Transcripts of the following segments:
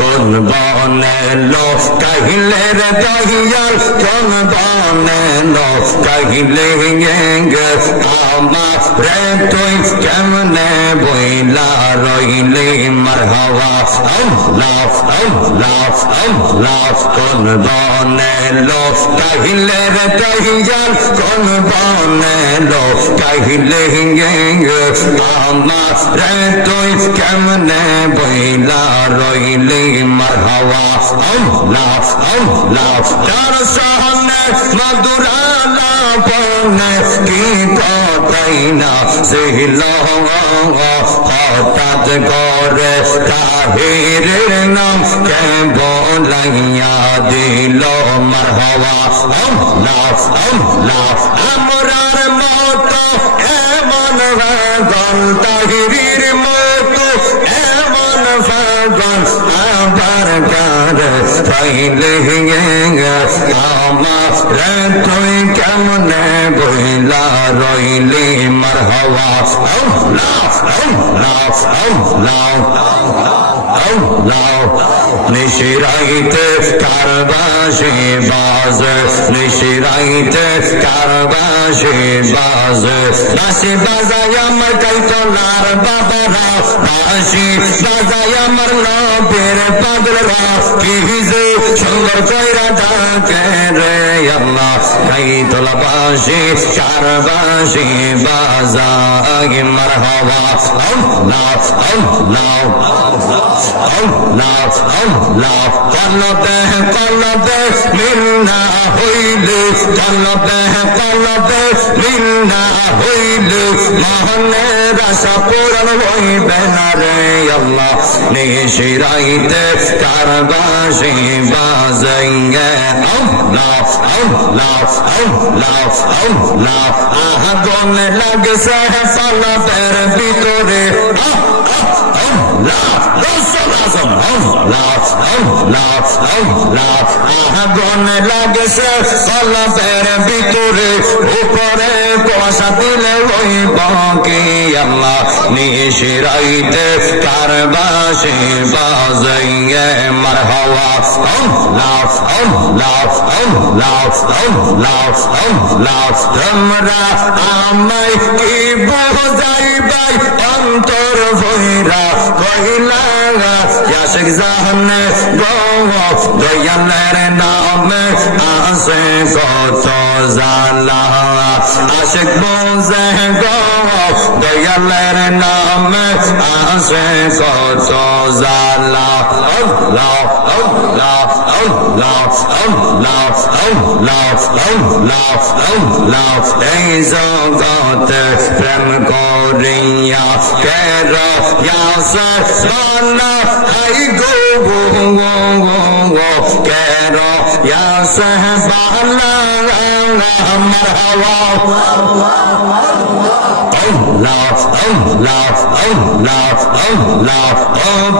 কোন বনে লোক কহিলে রে দহিয়াল কোন বনে লোক কহিলে আমার রে তুই কেমনে বইলা রইলে মারহাবা কোন বনে লোক কহিলে রে দহিয়াল কোন বনে লোক কহিলে আমার রে তুই কেমনে বইলা রইলে মারহাবা তার সামনে মধুরালা বনে কি কথাই না ছিল হঠাৎ করে তাহিরের নাম কে বলাইয়া দিল মারহাবা আমরার মতো এমন ভাগল তাহিরের মতো এমন ভাগল আবার কার পাইলে আমার তুই কেমনে বইলা রইলি মারহাবা নিশিরাইতে কারবাসি বাজ নিশিরাইতে কারবাসি বাজ বাসি বাজায় আমার কাইতলার বাবারা বাসি বাজায় আমার নবীর পাগলরা কি যে সুন্দর কইরা ডাকে রে আল্লাহ কাইতলা বাসি কারবাসি বাজায় মারহাবা কলবে মিন্না হইলে কলবে মিন্না হইলে মহনের আশা পূরণ হইবে না রে আল্লাহ নিশিরাইতে কারবাসি বাজাইয়ে আগুন লাগছে কলবের ভিতরে আগুন লাগছে কলবের ভিতরে উপরে কুয়াশা দিলে ওই বাকি আল্লাহ নিশিরাইতে কারবাসি বাজাইয়ে মারহাবা তোমরা আমায় কি বুঝাইবাই অন্তর ভৈরা কহিলা আশিক জাহানে দয়ালের নামে আসে কত জালা আশিক বোঝে দয়ালের নামে আসে কত জালা এই জগতে প্রেম করিয়া কের ইয়াসনা হাই গো কের ইয়াসনা মারহাবা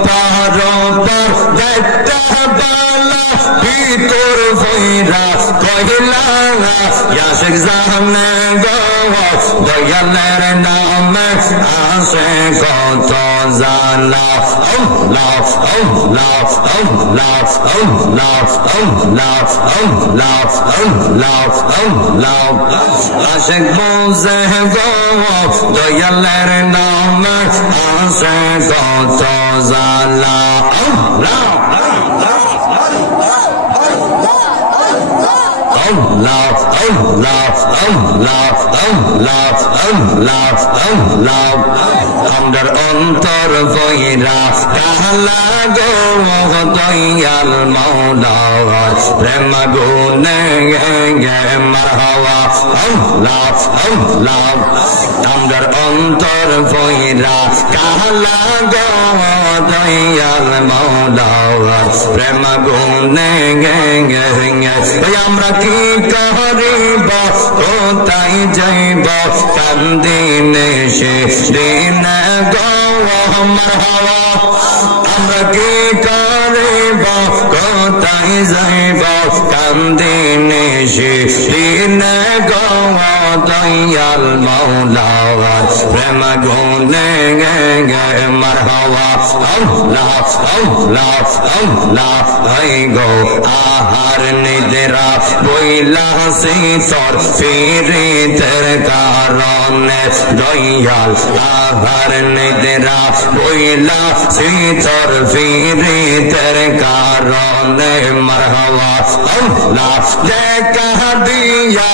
পাহাড় পর দেখতে বালা ভিতর ভৈরা কহিলা আশিক জাহানে দয়ালের নামে আসে কত জালা আশিক বোঝে দয়ালের নামে আসে কত জালা আমরার অন্তর বইরা কাহলা গো দয়াল মাওলা প্রেম গুনে মারহাবা আমরার অন্তর বইরা কাহলা গো দয়াল মাওলা প্রেম গুনে আমরা কি করিবা কোথায় যাইবা কান্দিনে শেষ দিন গো মারহাবা আমরা কি করিবা কোথায় তাই যাইব কান্দিনে দিনে গো দয়াল মাওলার প্রেম গুনে গে মারহাবা আল্লাহ আল্লাহ আল্লাহ ভাই গো আহার নিদ্রা বইলা সে তোর ফিরিতের কারণে দয়াল আহার নিদ্রা বইলা সে তোর ফিরিতের কারণে মারহাবা আল্লাহ দেখা দিয়া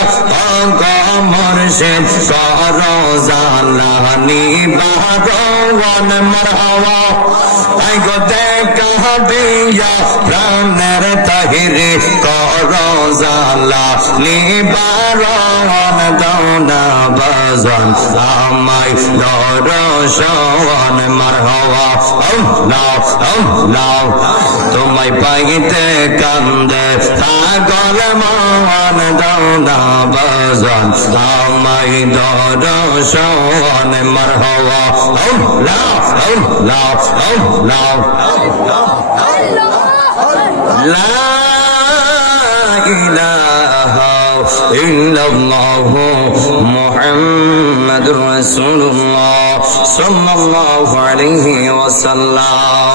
মুর্শিদ করো জালানি বারওয়ান মারহাবা আই গো দেখা দিয়া প্রাণের তাহিরে করো জালানি বারওয়ান দাওনা বাজান আমায় দর্শন মারহাবা আল্লাহ আল্লাহ তোমায় পাইতে কান্দে পাগল মন দাওনা বাজান আমায় দর্শন মারহাবা আল্লাহ আল্লাহ আল্লাহ লা ইলাহা ইল্লাল্লাহ মুহাম্মাদুর রাসূলুল্লাহ সাল্লাল্লাহু আলাইহি ওয়াসাল্লাম